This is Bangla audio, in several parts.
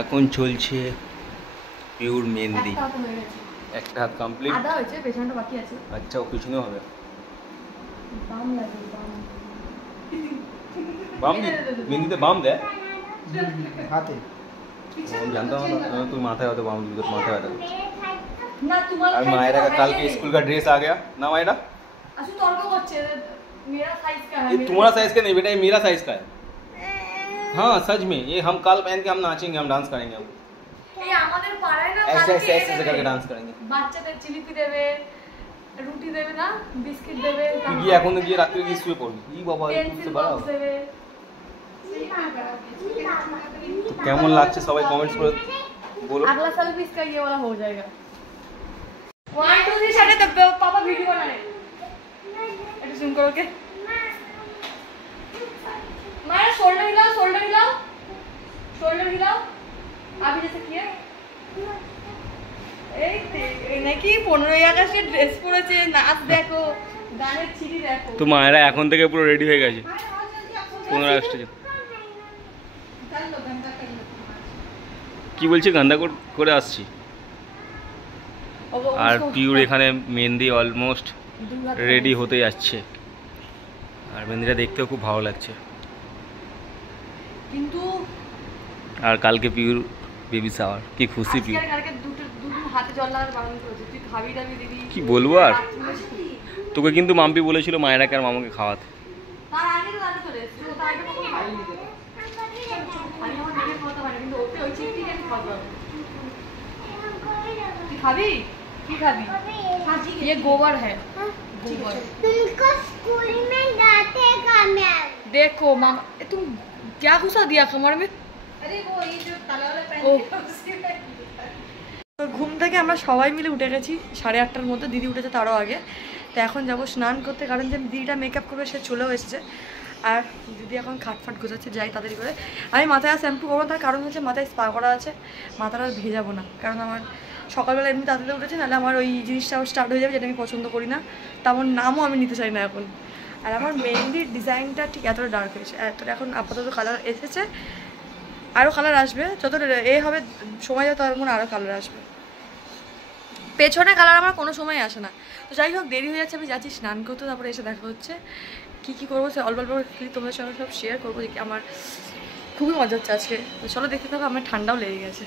এখন চলছে পিওর মেহেন্দি। একটা হাত কমপ্লিট, আদা হয়েছে, পেছনটা বাকি আছে। আচ্ছা, ও পিছনেও হবে। বাম লাগে, বাম দি মেহেন্দিতে বাম দেয় হাতে। জানতাম ना, तुम माथा है तो बाम दी तो माथा है না তোমার। और मायरा का कल के स्कूल का ड्रेस आ गया ना मायरा। আসু তর্ক করছে, मेरा साइज का है। ये तुम्हारा साइज का नहीं बेटा, ये मेरा साइज का है। हाँ सच में, ये हम कल पहन के हम नाचेंगे, हम डांस करेंगे। এই আমাদের পাড়ায় না ऐसे ऐसे ऐसे ऐसे करके डांस करेंगे। বাচ্চাদের জিলিপি দেবে, রুটি দেবে না, বিস্কিট দেবে। ये এখন গিয়ে রাত্রে গিয়ে শুয়ে পড়বি। ই বাবা পেন্সিল বক্স দেবে। तो কেমন লাগছে সবাই কমেন্টস করে बोलो। अगला साल भी इसका ये वाला हो जाएगा। 1 2 3 साढ़े तब पापा वीडियो बना रहे। ऐसे सुन करो के। मारा शोल्डर हिलाओ, शोल्डर हिलाओ, शोल्डर हिलाओ। अभी जैसे किया। এই নাকি 15 আগস্টে ড্রেস পরেছে, নাচ দেখো, গানের ছিড়ি দেখো। তো মায়েরা এখন থেকে পুরো রেডি হয়ে গেছে 15 আগস্টে। কি বলছে, গান্দা করে আসছি। আর পিওর এখানে মেহেন্দি অলমোস্ট রেডি হতে যাচ্ছে, আর মেহেন্দিটা দেখতেও খুব ভালো লাগছে। কিন্তু আর কালকে পিওর বেবি শাওয়ার, কি খুশি পিওর। কালকে দুটো হাতে জল লাগাতে বারণ করেছে। তুই খাবি দাবি দিবি, কি বলবো আর। তোকে কিন্তু মাম্পি বলেছিল মায়েরাকে আর মামাকে খাওয়াতে। তার আগে তো দাদা চলে এসেছিল, তার আগে কখন খাইনি দিতে। আমি আমার নিজের কথা পারি, কিন্তু ওকে ওই চিপটি কেন খাওয়াবো? তুই খাবি? কি খাবি? ये गोबर है, गोबर। तुमको स्कूल में जाते का मैम। देखो मामा, तुम क्या घुसा दिया कमर में? अरे वो ये जो ताला वाला पहन के उसके में। ঘুম থেকে আমরা সবাই মিলে উঠে গেছি 8:30টার মধ্যে, দিদি উঠেছে তারও আগে। তো এখন যাবো স্নান করতে, কারণ যে দিদিটা মেকআপ করবে সে চলেও এসেছে। আর দিদি এখন খাটফাট গোছাচ্ছে, যাই তাড়াতাড়ি করে। আমি মাথায় আর শ্যাম্পু করবো, তার কারণ হচ্ছে মাথায় স্পা করা আছে, মাথাটা আর ভেজাবো না। কারণ আমার সকালবেলা এমনি তাড়াতাড়ি উঠেছে, নাহলে আমার ওই জিনিসটা স্টার্ট হয়ে যাবে, যেটা আমি পছন্দ করি না। তেমন নামও আমি নিতে চাই না এখন। আর আমার মেহেন্দির ডিজাইনটা ঠিক এতটা ডার্ক হয়েছে, এতটা এখন আপাতত কালার এসেছে, আরও কালার আসবে। যতটা এ হবে সময় যাবে, তার মনে আরও কালার আসবে। পেছনে কালার আমার কোনো সময় আসে না। তো যাই হোক, দেরি হয়ে যাচ্ছে, আমি যাচ্ছি স্নান করতে, তারপরে এসে দেখা হচ্ছে। কী করবো সে অল্প অল্প তোমাদের সঙ্গে সব শেয়ার করবো, যে আমার খুবই মজা হচ্ছে আজকে। তো চলো দেখতে থাকো, আমার ঠান্ডাও লেগে গেছে।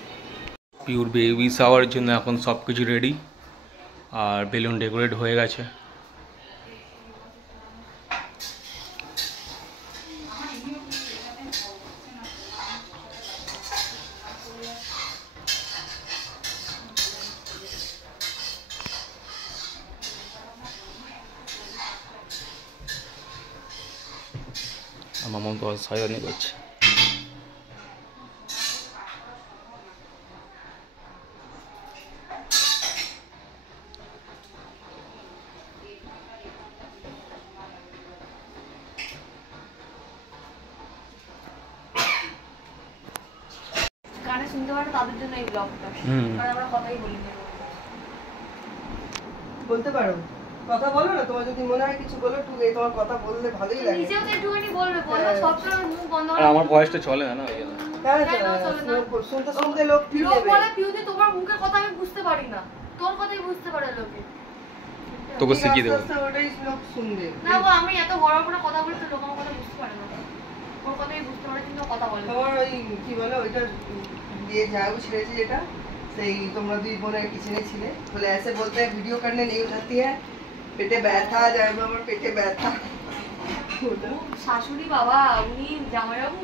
পিওর বেবি শাওয়ারের জন্য এখন সব কিছু রেডি, আর বেলুন ডেকোরেট হয়ে গেছে। মামা তো সায়নি করছে। গানে শুনতে পারে তাদের জন্য এই ব্লগটা, কারণ আমরা কথাই বলি না। বলতে পারো, কথা বলো না, তোমার যদি মনে হয় কিছু বলো, তুমি তোমার কথা বললে ভালোই লাগে। নিজেও তো একটুখানি বলবে, বলবে সবসময় মুখ বন্ধ আর আমার ভয়েসটা চলে না ওই জন্য। শুনতে শুনতে লোক কি লোক নেবে? বলে পিউদি তোমার মুখের কথা আমি বুঝতে পারি না, তোর কথাই বুঝতে পারে লোকে। তোকে শিখিয়ে দেবো। ওটাই লোক শুনবে। না গো, আমি এত বড় করে কথা বলি তো লোক আমার কথা বুঝতে পারে না। ওর কথাই বুঝতে পারে, কিন্তু কথা বলে না। তোমার ওই কি বলে ওইটা দিয়ে যাও ছেড়েছে যেটা, সেই তোমরা দুই বোনের কিচেনে ছিলে, বলে ऐसे बोलते हैं वीडियो करने नहीं उठाती है, পেটে ব্যথা যায়, আমার পেটে ব্যথা। শাশুড়ি বাবা, উনি জামাইবাবু।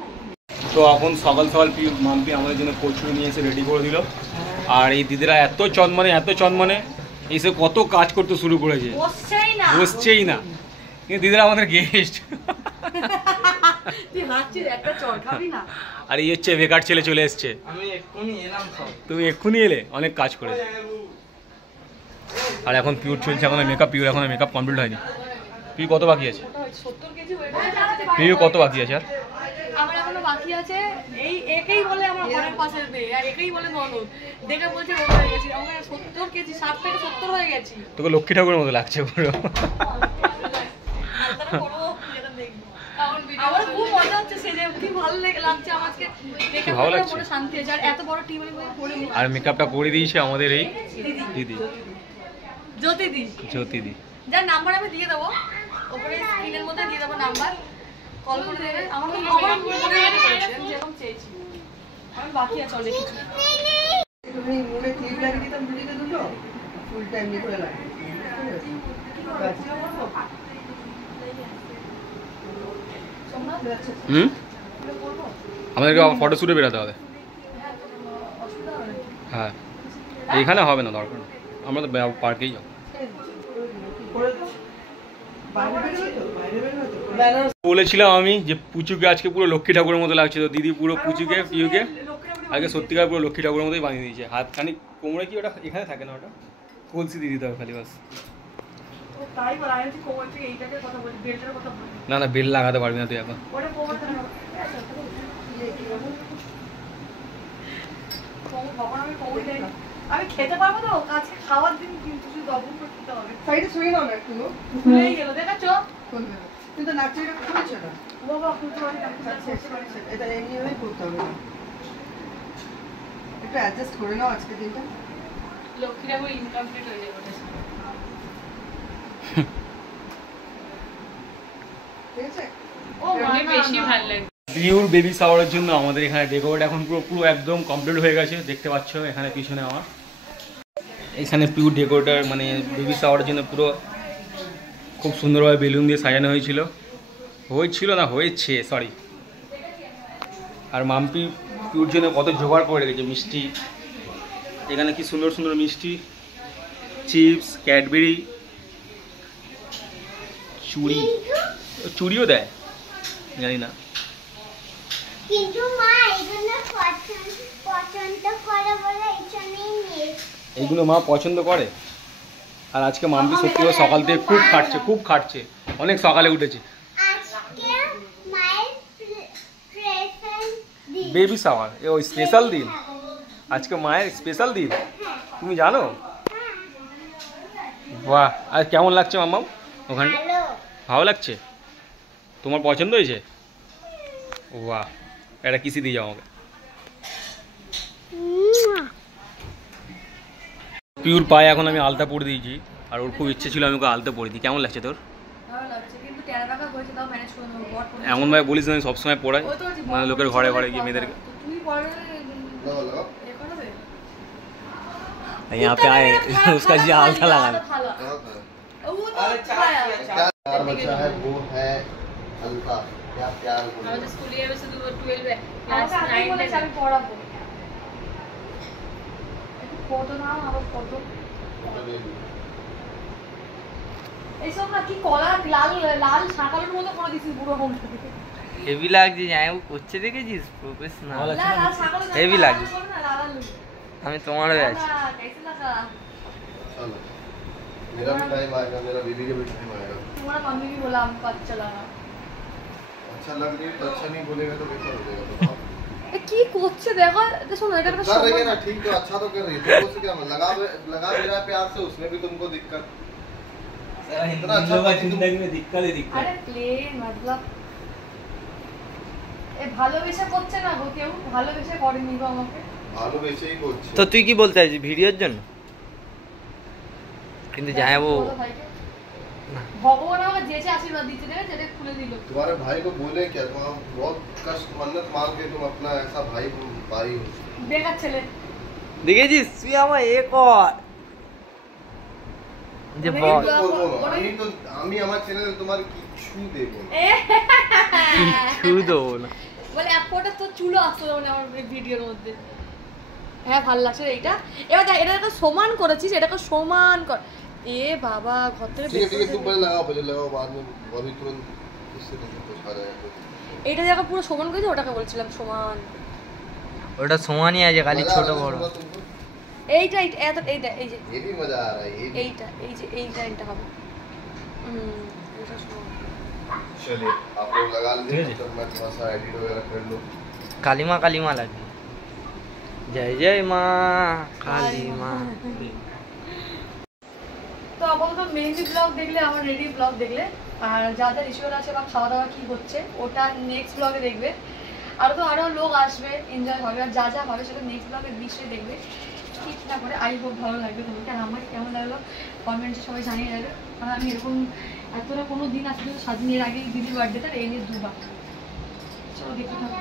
তো এখন সকাল সকাল মাম্পি আমাদের জন্য কচুরি নিয়ে এসে রেডি করে দিল। আর এই দিদিরা এত চনমনে এসে কত কাজ করতে শুরু করেছে, বসছেই না। কিন্তু দিদিরা আমাদের গেস্ট। আর এই হচ্ছে বেকার ছেলে চলে এসছে। তুমি এক্ষুনি এলে, অনেক কাজ করে। আর এখন পিওর চলছে, এখন মেকআপ, পিওর এখন মেকআপ কমপ্লিট হয়নি। পিউ কত বাকি আছে? 70 কেজি ওয়েট। পিউ কত বাকি আছে? আর আমার এখনো বাকি আছে। এই একেই বলে আমার ঘরের পাশের মেয়ে, আর একেই বলে ননদ। দেখে বলছে বড় হয়ে গেছি। আমার 70 কেজি, 60 থেকে 70 হয়ে গেছি। তোকে লক্ষ্মী ঠাকুরের মতো লাগছে পুরো। আমার খুব মজা হচ্ছে, সে যে কি ভালো লাগছে আমাকে দেখে, ভালো লাগছে? মনে শান্তি আছে। আর এত বড় টিম আমি করে নি। আর মেকআপটা করে দিয়েছে আমাদের এই দিদি জ্যোতিদি, যার নাম্বার আমি দিয়ে দেবো ওপরে স্ক্রিনের মধ্যে দিয়ে দেবো নাম্বার, কল করে দেবে। আমার মনে করেছে আমি যেরকম চেয়েছি, আমি বাকি আছে অনেক কিছু। তুমি মুড়ে ক্লিপ লাগিয়ে দিতাম দুদিকে দুটো, ফুলটা এমনি করে লাগিয়ে আমাদেরকে ফটো শুটে বেরোতে হবে। হ্যাঁ এইখানে হবে না, দরকার নেই, আমরা তো পার্কেই যাবো। বলেছিলাম আমি যে পুচুকে আজকে পুরো লক্ষ্মী ঠাকুরের মতো লাগছে, তো দিদি পুরো পুচুকে পিউকে আজকে সত্যিকার পুরো লক্ষ্মী ঠাকুরের মতোই বানিয়ে দিয়েছে। হাতখানি কোমরে কি ওটা এখানে থাকে না, ওটা কলসি দিয়ে দিতে হবে খালি বাস। না না বেল লাগাতে পারবি না তুই এখন। আমি খেতে পারবো তো, আজকে খাওয়ার দিন কিন্তু শুধু দর্পণ করে খেতে হবে। সাইডে শুয়ে নাও না একটু, ভুলেই গেল দেখাচ্ছ কিন্তু নাচটা খুলেছো না বাবা, খুলতে পারি না। এটা এমনি ভাবে করতে হবে না, একটু অ্যাডজাস্ট করে নাও আজকে দিনটা। লক্ষ্মী ঠাকুর ইনকমপ্লিট হয়ে যাবে, ঠিক আছে? ও অনেক বেশি ভালো লাগে। পিউর বেবি শাওয়ারের জন্য আমাদের এখানে ডেকোরেট এখন পুরো একদম কমপ্লিট হয়ে গেছে, দেখতে পাচ্ছ এখানে পিছনে আমার এখানে পিউর ডেকোরেটার, মানে বেবি শাওয়ারের জন্য পুরো খুব সুন্দরভাবে বেলুন দিয়ে সাজানো হয়েছিল হয়েছে সরি। আর মাম্পি পিউর জন্য কত জোগাড় করে রেখেছে, মিষ্টি এখানে কি সুন্দর সুন্দর মিষ্টি, চিপস, ক্যাডবেরি, চুড়িও দেয় জানি না। কিন্তু মা এগুলো পছন্দ করে বলে এইগুলো মা পছন্দ করে। আর আজকে মাম্পি সত্যি সকাল থেকে খুব খাটছে, অনেক সকালে উঠেছে। আজকে মায়ের প্রেজেন্ট দিন, বেবি শাওয়ার ওই স্পেশাল দিন, আজকে মায়ের স্পেশাল দিন, তুমি জানো? বাহ, আর কেমন লাগছে মাম্মাম ওখানটা? ভালো ভালো লাগছে? তোমার পছন্দ হয়েছে? বাহ, এটা কিসি দিয়ে যাও আমাকে। পিউর পায়ে এখন আমি আলতা পরে দিয়েছি, আর ওর খুব ইচ্ছে ছিল আমি ওকে আলতা পরে দিই। কেমন লাগছে তোর? ভালো লাগছে, কিন্তু টেরা টাকা হয়েছে তাও ম্যানেজ করে নেবো। বট করে এমন ভাবে বলিস না আমি সবসময় পড়াই, ওই তো মানে লোকের ঘরে ঘরে গিয়ে মেয়েদেরকে। তুমি পরে এ করবে यहाँ पे आए उसका जी आलता लगा वो तो प्यार बच्चा है वो है हल्का, क्या प्यार बोलो। আমাদের স্কুলে যাবে শুধু 12 এ ক্লাস আমাকে 9 বলেছে আমি পড়াবো। একটু ফটো নাও, আবার ফটো। এইসব না কি কলার লাল লাল শাকালের মতো করে দিছিস পুরো হোম থেকে। হেভি লাগছে, যাই ও করছে দেখেছিস প্রফেশনাল। না লাল শাকালের হেভি লাগে। না লাল আমি তোমারও আছি। না कैसे लगा? चलो मेरा भी टाइम आएगा, मेरा बीबी का भी टाइम आएगा। तुम्हारा मम्मी भी बोला हमको अच्छा लगा। अच्छा लग रही है तो अच्छा नहीं बोलेगा तो कैसा हो जाएगा बताओ। এ কি করছে দেখো, এটা শোনো, এটা একটা कर रही है সময় ना ठीक, तो अच्छा तो कर रही है, तुमको से क्या लगा भी रहा है प्यार से, उसमें भी तुमको दिक्कत। इतना अच्छा जिंदगी में दिक्कत ही दिक्कत। আরে প্লেন मतलब এ ভালোবেসে করছে না গো, কেউ ভালোবেসে করেনি গো আমাকে। ভালোবেসে ही করছে। তো তুই কি বলতে চাইছিস ভিডিওর জন্য? কিন্তু যাইবো বলো ভাইকে। ভগবান আমাকে যেচে আশীর্বাদ দিতে দেবে, যেটা খুলে দিল। तुम्हारे भाई को बोले क्या, तुम बहुत कष्ट मन्नत मांग के तुम अपना ऐसा भाई पाई हो। বেকার ছেলে। দেখেছিস তুই আমার এ কর যে অনেক বল দোয়া করবো না, করে- আমি তো আমি আমার চ্যানেলে তোমার কিছু দেবো না। এ, ছুঁ দেবো না। বলে এক ফোঁটা তো চুলো আসতো না আমার ভিডিওর মধ্যে। হ্যাঁ ভালো লাগছে এইটা। এবার দেখ, এটাকে সমান করেছিস, এটাকে সমান কর। এ বাবা, ঘর থেকে ठीक है বের করে तुम দেবে। पहले लगाओ बाद में अभी तुरंत इससे नहीं कुछ आ जाएगा। এইটা জায়গা পুরো সমান করেছি, ওটাকে বলছিলাম সমান। ওটা সমানই আছে, খালি मजा आ ছোট रहा है বড়। सुना तुमको? এইটা এইটা এইটা এই যে ये भी मजा आ रहा है, ये भी। এইটা এই যে এই লাইনটা হবে। এটা সমান। चलिए आप लोग लगा ठीक लीजिए, है। तो मैं थोड़ा सा एडिट वगैरह कर लूँ। কালিমা কালিমা লাগে। জয় জয় মা কালিমা। তো আপাতত মেহেন্দি ব্লগ দেখলে, আমার রেডি ব্লগ দেখলে, আর যাদের রিচুয়াল আছে বা খাওয়া দাওয়া কি হচ্ছে ওটা নেক্সট ব্লগে দেখবে। আরও লোক আসবে, এনজয় হবে, আর যা যা হবে সেটা নেক্সট ব্লগে নিশ্চয়ই দেখবে, স্কিপ না করে। আই হোপ ভালো লাগবে তোমাকে, আর আমার কেমন লাগলো কমেন্টে সবাই জানিয়ে যাবে। কারণ আমি এরকম এতটা কোনো দিন আসলে সাজিয়ে, এর আগে দিদির বার্থডেটা এই নিয়ে 2 বার। চলো দেখতে থাকো।